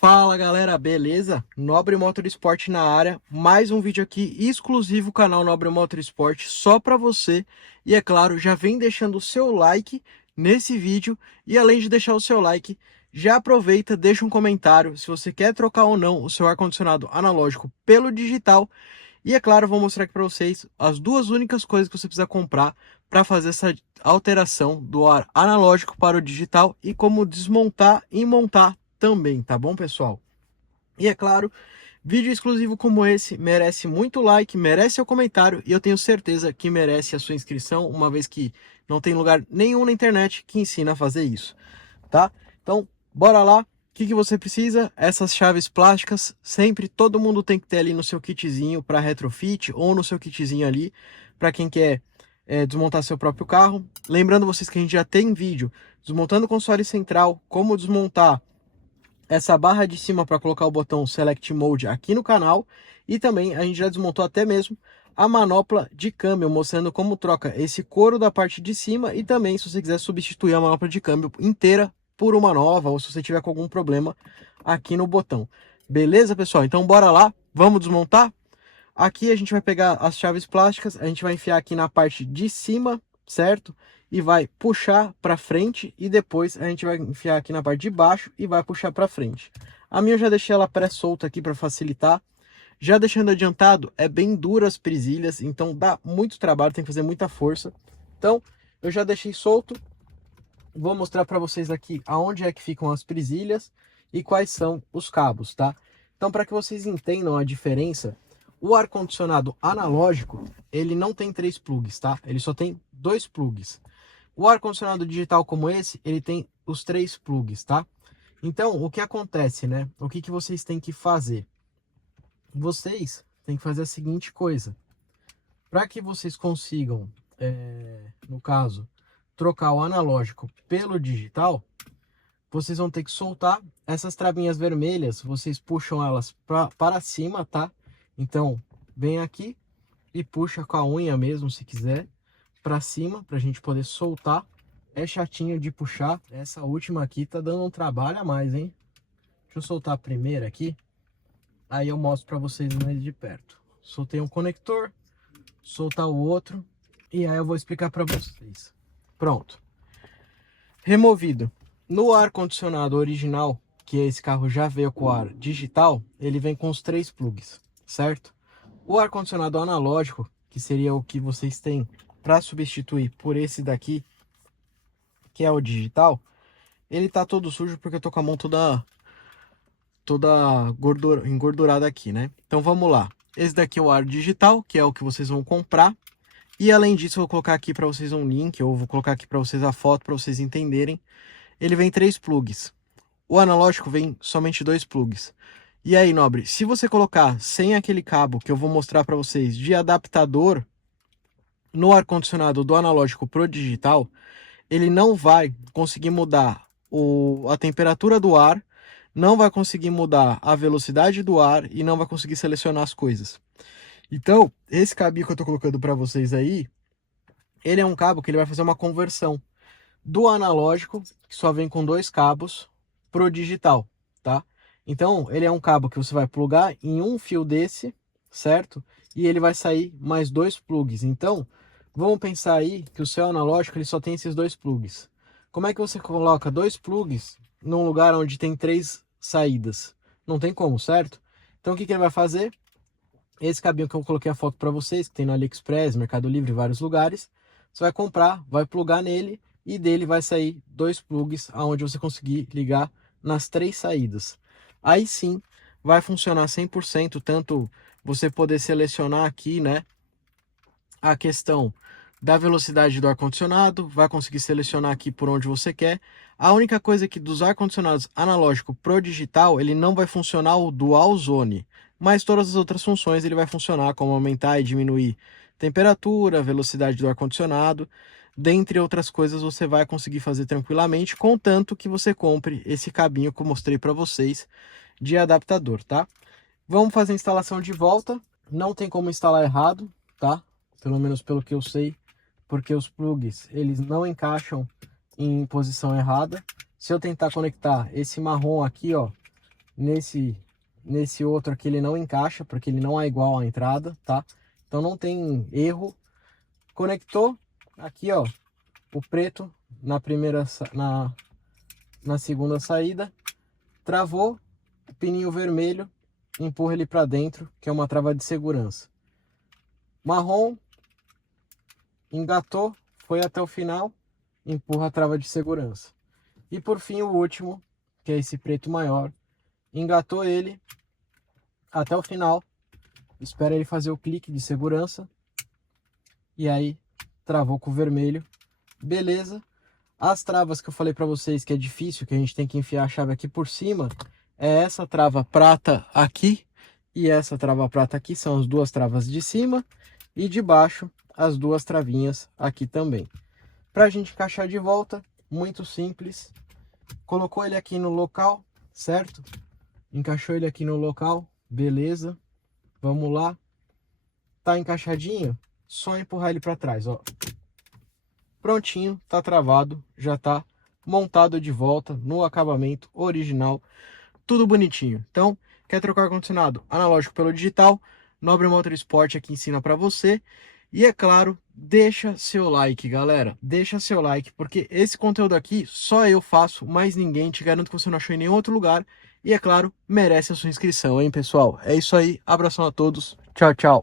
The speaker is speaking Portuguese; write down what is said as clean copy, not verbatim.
Fala galera, beleza? Nobre Motorsport na área, mais um vídeo aqui exclusivo canal Nobre Motorsport só para você. E é claro, já vem deixando o seu like nesse vídeo e além de deixar o seu like, já aproveita, deixa um comentário se você quer trocar ou não o seu ar-condicionado analógico pelo digital. E é claro, vou mostrar aqui para vocês as duas únicas coisas que você precisa comprar para fazer essa alteração do ar analógico para o digital e como desmontar e montar também, tá bom, pessoal? E é claro, vídeo exclusivo como esse merece muito like, merece seu comentário e eu tenho certeza que merece a sua inscrição, uma vez que não tem lugar nenhum na internet que ensina a fazer isso, tá? Então, bora lá. O que você precisa? Essas chaves plásticas, sempre todo mundo tem que ter ali no seu kitzinho para retrofit ou no seu kitzinho ali, para quem quer desmontar seu próprio carro. Lembrando vocês que a gente já tem vídeo desmontando o console central, como desmontar essa barra de cima para colocar o botão Select Mode aqui no canal. E também a gente já desmontou até mesmo a manopla de câmbio, mostrando como troca esse couro da parte de cima. E também se você quiser substituir a manopla de câmbio inteira por uma nova, ou se você tiver com algum problema aqui no botão. Beleza, pessoal? Então bora lá, vamos desmontar? Aqui a gente vai pegar as chaves plásticas, a gente vai enfiar aqui na parte de cima, certo? E vai puxar para frente e depois a gente vai enfiar aqui na parte de baixo e vai puxar para frente. A minha eu já deixei ela pré-solta aqui para facilitar. Já deixando adiantado, é bem dura as presilhas, então dá muito trabalho, tem que fazer muita força. Então, eu já deixei solto. Vou mostrar para vocês aqui aonde é que ficam as presilhas e quais são os cabos, tá? Então, para que vocês entendam a diferença, o ar-condicionado analógico, ele não tem 3 plugs, tá? Ele só tem 2 plugs. O ar-condicionado digital como esse, ele tem os 3 plugs, tá? Então, o que acontece, né? O que vocês têm que fazer? Vocês têm que fazer a seguinte coisa. Para que vocês consigam, no caso, trocar o analógico pelo digital, vocês vão ter que soltar essas travinhas vermelhas, vocês puxam elas para cima, tá? Então, vem aqui e puxa com a unha mesmo, se quiser, para cima, para a gente poder soltar. É chatinho de puxar. Essa última aqui tá dando um trabalho a mais, hein? Deixa eu soltar a primeira aqui, aí eu mostro para vocês mais de perto. Soltei um conector, soltar o outro, e aí eu vou explicar para vocês. Pronto. Removido. No ar-condicionado original, que esse carro já veio com o ar digital, ele vem com os 3 plugs, certo? O ar-condicionado analógico, que seria o que vocês têm para substituir por esse daqui, que é o digital, ele tá todo sujo porque eu tô com a mão toda engordurada aqui, né? Então vamos lá. Esse daqui é o ar digital, que é o que vocês vão comprar. E além disso, eu vou colocar aqui para vocês um link, ou vou colocar aqui para vocês a foto para vocês entenderem. Ele vem 3 plugs. O analógico vem somente 2 plugs. E aí, nobre, se você colocar sem aquele cabo que eu vou mostrar para vocês de adaptador no ar-condicionado do analógico pro digital, ele não vai conseguir mudar a temperatura do ar, não vai conseguir mudar a velocidade do ar e não vai conseguir selecionar as coisas. Então, esse cabinho que eu estou colocando para vocês aí, ele é um cabo que ele vai fazer uma conversão do analógico, que só vem com 2 cabos, pro digital, tá? Então, ele é um cabo que você vai plugar em um fio desse, certo? E ele vai sair mais 2 plugs. Então, vamos pensar aí que o seu analógico ele só tem esses 2 plugs. Como é que você coloca 2 plugs num lugar onde tem 3 saídas? Não tem como, certo? Então, o que ele vai fazer? Esse cabinho que eu coloquei a foto para vocês, que tem no AliExpress, Mercado Livre, vários lugares, você vai comprar, vai plugar nele e dele vai sair 2 plugs aonde você conseguir ligar nas 3 saídas. Aí sim vai funcionar 100%, tanto você poder selecionar aqui, né, a questão da velocidade do ar-condicionado, vai conseguir selecionar aqui por onde você quer. A única coisa é que dos ar-condicionados analógico pro digital, ele não vai funcionar o Dual Zone, mas todas as outras funções ele vai funcionar, como aumentar e diminuir temperatura, velocidade do ar-condicionado, dentre outras coisas você vai conseguir fazer tranquilamente, contanto que você compre esse cabinho que eu mostrei para vocês de adaptador, tá? Vamos fazer a instalação de volta, não tem como instalar errado, tá? Pelo menos pelo que eu sei, porque os plugs eles não encaixam em posição errada. Se eu tentar conectar esse marrom aqui, ó, nesse outro aqui ele não encaixa, porque ele não é igual à entrada, tá? Então não tem erro. Conectou aqui, ó, o preto na segunda saída, travou o pininho vermelho, empurra ele para dentro, que é uma trava de segurança. Marrom, engatou, foi até o final, empurra a trava de segurança. E por fim o último, que é esse preto maior, engatou ele até o final, espera ele fazer o clique de segurança, e aí travou com o vermelho, beleza. As travas que eu falei para vocês que é difícil, que a gente tem que enfiar a chave aqui por cima, é essa trava prata aqui e essa trava prata aqui, são as duas travas de cima, e de baixo as duas travinhas aqui também. Para a gente encaixar de volta, muito simples, colocou ele aqui no local, certo? Encaixou ele aqui no local, beleza. Vamos lá. Tá encaixadinho? Só empurrar ele para trás, ó. Prontinho, tá travado, já tá montado de volta no acabamento original, tudo bonitinho. Então, quer trocar ar-condicionado analógico pelo digital? Nobre Motorsport aqui ensina para você. E é claro, deixa seu like, galera. Deixa seu like, porque esse conteúdo aqui só eu faço, mais ninguém. Te garanto que você não achou em nenhum outro lugar. E é claro, merece a sua inscrição, hein, pessoal? É isso aí, abração a todos. Tchau, tchau.